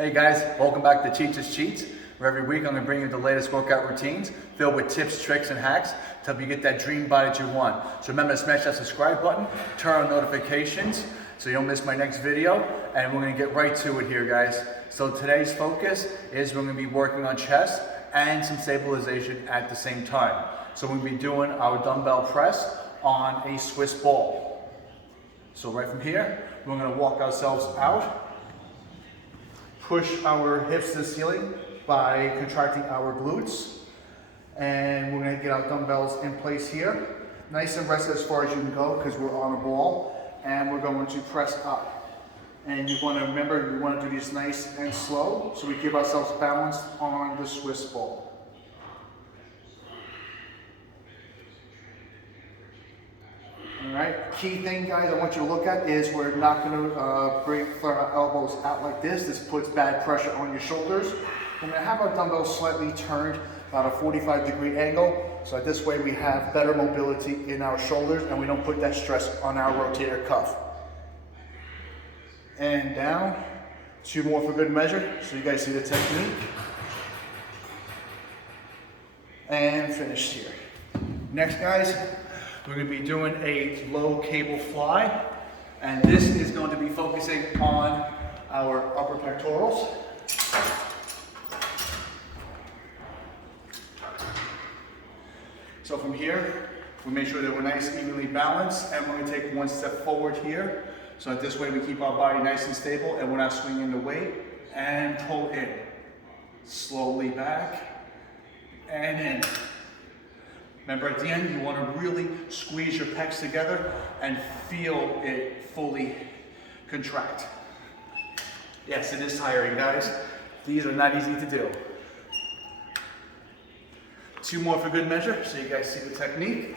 Hey guys, welcome back to Cheats Cheats, where every week I'm going to bring you the latest workout routines filled with tips, tricks, and hacks to help you get that dream body that you want. So remember to smash that subscribe button, turn on notifications so you don't miss my next video, and we're going to get right to it here, guys. So today's focus is we're going to be working on chest and some stabilization at the same time. So we're going to be doing our dumbbell press on a Swiss ball. So right from here, we're going to walk ourselves out. Push our hips to the ceiling by contracting our glutes. And we're going to get our dumbbells in place here. Nice and rested as far as you can go because we're on a ball. And we're going to press up. And you want to remember, you want to do this nice and slow so we give ourselves balance on the Swiss ball. Alright, key thing guys I want you to look at is we're not going to bring our elbows out like this. This puts bad pressure on your shoulders. We're going to have our dumbbells slightly turned about a 45-degree angle. So this way we have better mobility in our shoulders and we don't put that stress on our rotator cuff. And down. 2 more for good measure so you guys see the technique. And finish here. Next guys, we're going to be doing a low cable fly, and this is going to be focusing on our upper pectorals. So from here, we make sure that we're nice, evenly balanced, and we're going to take 1 step forward here. So that this way we keep our body nice and stable, and we're not swinging the weight. And pull in. Slowly back, and in. Remember at the end, you want to really squeeze your pecs together and feel it fully contract. Yes, it is tiring, guys. These are not easy to do. 2 more for good measure, so you guys see the technique.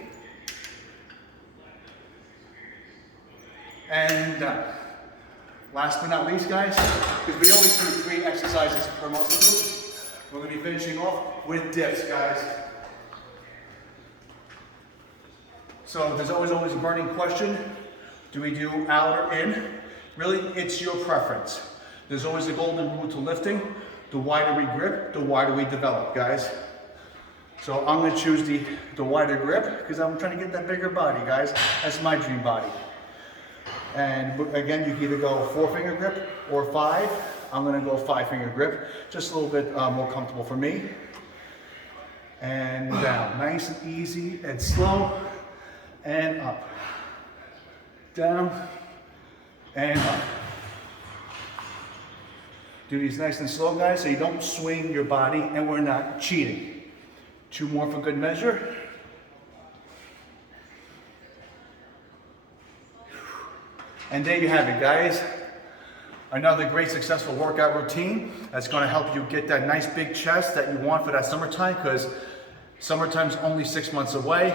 And done. Last but not least, guys, because we always do 3 exercises per muscle group, we're going to be finishing off with dips, guys. So there's always a burning question, do we do out or in? Really, it's your preference. There's always a golden rule to lifting. The wider we grip, the wider we develop, guys. So I'm gonna choose the wider grip because I'm trying to get that bigger body, guys. That's my dream body. And again, you can either go 4-finger grip or 5. I'm gonna go 5-finger grip, just a little bit more comfortable for me. And down, nice and easy and slow. And up, down, and up. Do these nice and slow, guys, so you don't swing your body and we're not cheating. 2 more for good measure. And there you have it, guys. Another great successful workout routine that's going to help you get that nice big chest that you want for that summertime, because summertime's only 6 months away.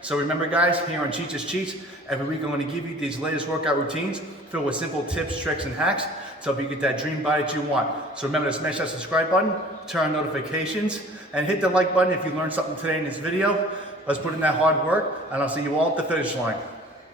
So remember guys, here on Cheats Cheats, every week I'm going to give you these latest workout routines filled with simple tips, tricks, and hacks to help you get that dream body that you want. So remember to smash that subscribe button, turn on notifications, and hit the like button if you learned something today in this video. Let's put in that hard work, and I'll see you all at the finish line.